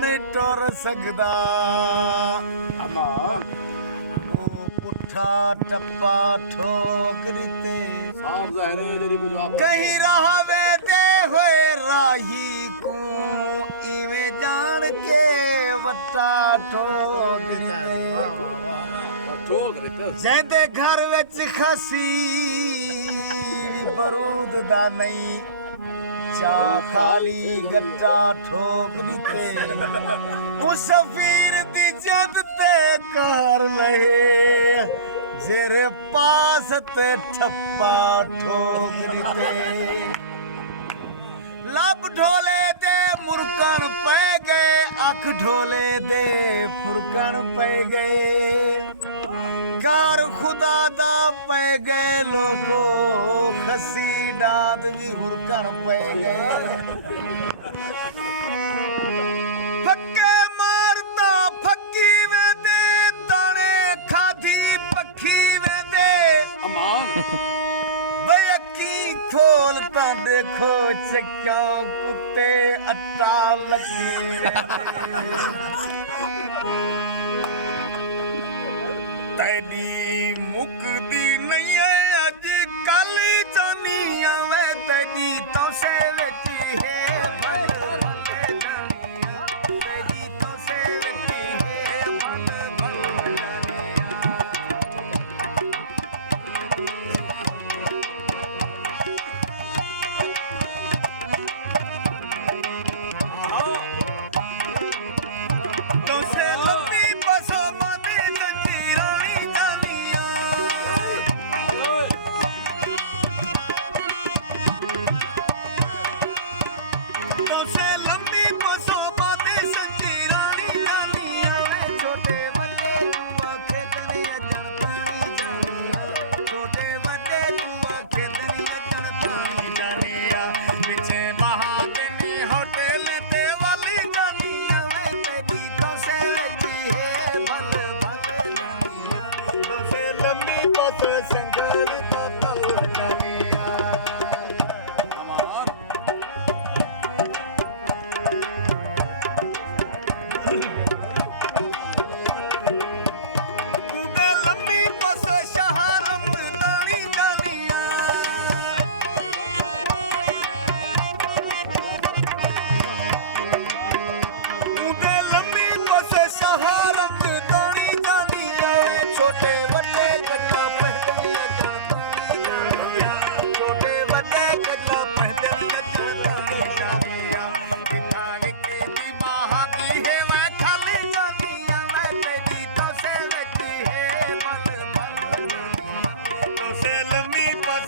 नहीं टुर सकदा पुठा टप्पा ठोकरी ते कहीं रहावे दे होए राही को इवे जान के वट्टा ठोकरी ते जेंदे घर विच खसी बरूद दा नहीं चा खाली गट्टा ठोकरी ते मुसफिर दी जद ते कर लहे जेरे पास ते ठप्पा ठोकरी ते लब ढोले दे मुरकन पै गए अख ढोले दे फुरकन पै गए कार खुदा दा पै गए लोगो खसी डाद भी हुरकन पै गए फक्के मारता फक्की में दे ताने खाधी पखी में दे अक्की खोलता देखो चक्का कुत्ते अट्टा लगी तेरी मुकदी नहीं है अज कल जानिया वे तेरी तो से बेटी है भल भले जानिया तेरी तो से बेटी है भल भले जानिया तो से लंबी बसों मदे जंजीरानी जानिया तो से लंबी बसों